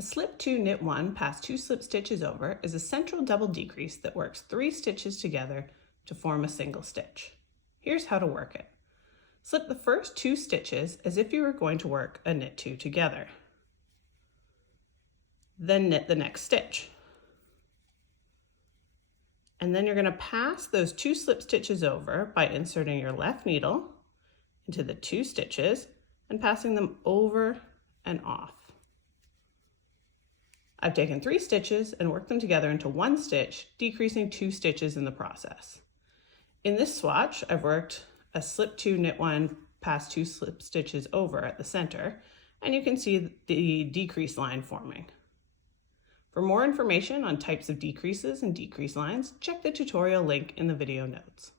A slip 2 knit 1 pass 2 slip stitches over is a central double decrease that works 3 stitches together to form a single stitch. Here's how to work it. Slip the first 2 stitches as if you were going to work a knit 2 together. Then knit the next stitch. And then you're going to pass those 2 slip stitches over by inserting your left needle into the 2 stitches and passing them over and off. I've taken 3 stitches and worked them together into 1 stitch, decreasing 2 stitches in the process. In this swatch, I've worked a slip 2 knit 1 pass 2 slip stitches over at the center, and you can see the decrease line forming. For more information on types of decreases and decrease lines, check the tutorial link in the video notes.